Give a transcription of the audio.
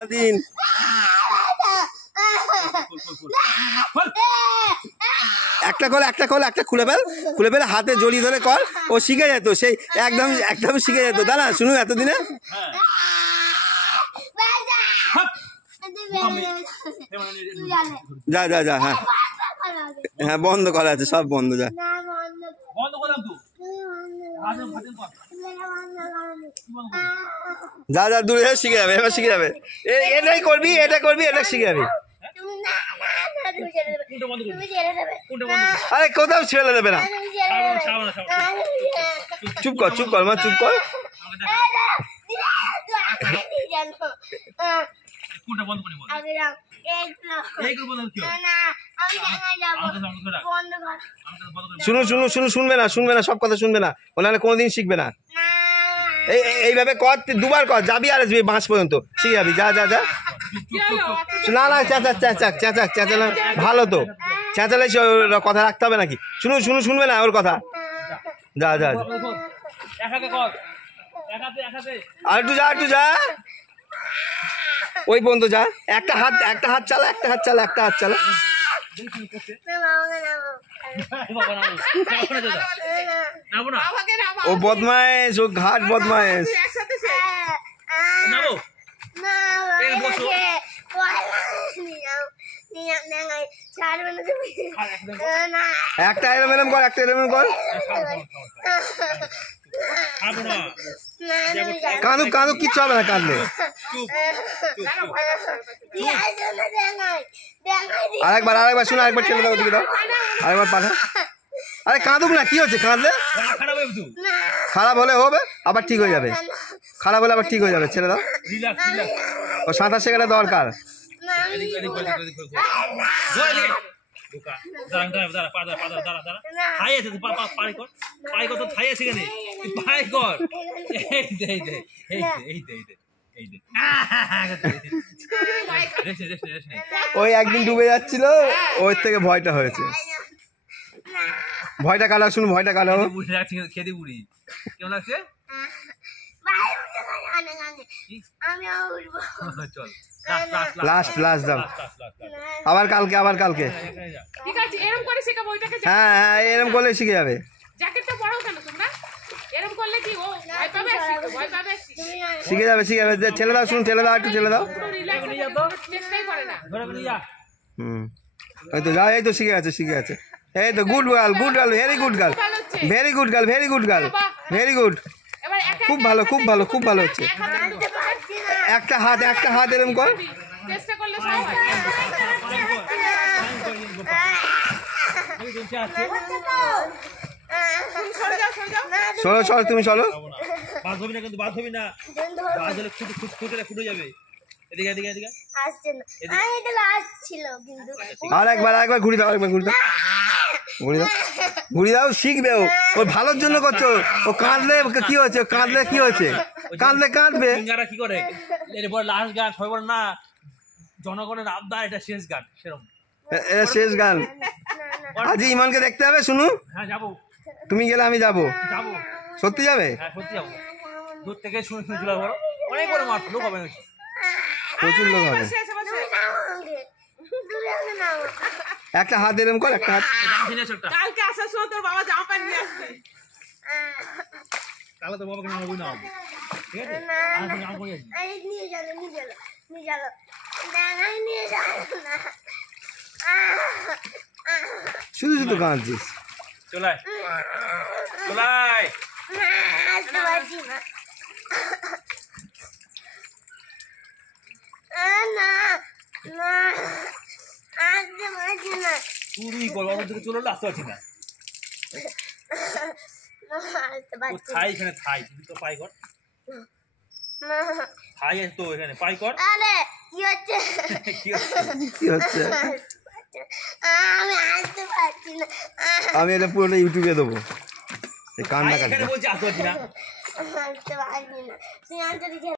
দিন একটা খুলে ফেল হাতে জড়িয়ে ধরে কর। ও শিখে যেত, সেই একদম একদম শিখে যেত। দাঁড়া শুনু এতদিনে যা যা যা। হ্যাঁ হ্যাঁ বন্ধ করা আছে, সব বন্ধ। যা যা যা দূরে শিখে যাবে, এবার শিখে যাবে। এটাই করবি, এটা করবি, এটা শিখে যাবি। আরে কোথাও ছেড়ে দেবে না। চুপ কর মা, চুপ কর। শুনবে না, সব কথা শুনবে না, ওনারা কোনোদিন শিখবে না। এইভাবে কর, দুবার কর, যাবি আর আসবি বাঁশ পর্যন্ত, শিখে যাবি। যা যা যা। না না চেঁচালে ভালো তো, চেঁচালে কথা রাখতে হবে নাকি? শুনবে না ওর কথা। যা যা আর একটু যা ওই পর্যন্ত যা। একটা হাত চালা। ও বদমাইশ, ও ঘাট বদমাইশ। একটা এরম কর। কাঁদুক কিচ্ছু হবে না, কাঁদলে। আরেকবার শুনো, আরেকবার ছেলে দাও, ওদিকে দাও, আরেকবার পাঠা। আরে কাঁদুক না, কি হচ্ছে কাঁদলে? খারাপ হলে হবে, আবার ঠিক হয়ে যাবে। খারাপ হলে আবার ঠিক হয়ে যাবে, ছেড়ে দাও। ও সাঁতার শেখাটা দরকার। ওই একদিন ডুবে যাচ্ছিল, ওই থেকে ভয়টা হয়েছে। ভয়টা কাটাও, শুনুন ভয়টা কাটাও। খেতে বুড়ি কেমন লাগছে? লাস্ট দাও। আবার কালকে। হ্যাঁ এরকম করলে শিখে যাবে। শিখে যাবে। ঠেলে দাও, শুনুন ঠেলে দাও, একটু ঠেলে দাও। এই তো যা, এই তো শিখে গেছে। এই তো গুড গার্ল, ভেরি গুড। খুব ভালো হচ্ছে। একটা হাত এরকম কর। চলো তুমি চলো। ফুটে যাবে। আরেকবার ঘুরি দাও, ঘুরি দাও। শিখবে ও, ওর ভালোর জন্য করছো। ও কাঁদলে কি হচ্ছে? কাঁদবে কি করে? এরপর লাস্ট গান সবার না, জনগণের আবদার, এটা শেষ গান। সেরকম এটা শেষ গান। আজ ইমানকে দেখতে হবে। শুনু, হ্যাঁ যাবো। তুমি গেলে আমি যাবো। সত্যি যাবে? হ্যাঁ সত্যি যাবো। দূর থেকে শুনে চলে যাবো। অনেক বড় মাঠ, লোক হবে, প্রচুর লোক হবে। একটা হাত এরকম কর, একটা হাত। কালকে আসার সময় তোর বাবা জামা প্যান্ট নিয়ে আসবে। তাহলে তোর বাবাকে নামাবো না, ঠিক আছে? শুধু কাঁদছিস। চলাই চুরি করবো দিকে চলে আসতে পারছি না। থাই এখানে থাই, তুই তো পাই কর। থাই আছে তো এখানে, পাই কর। কি হচ্ছে? আমি এটা পুরোটা ইউটিউবে দেবো। কান্না বলছি আসতে পারছি না।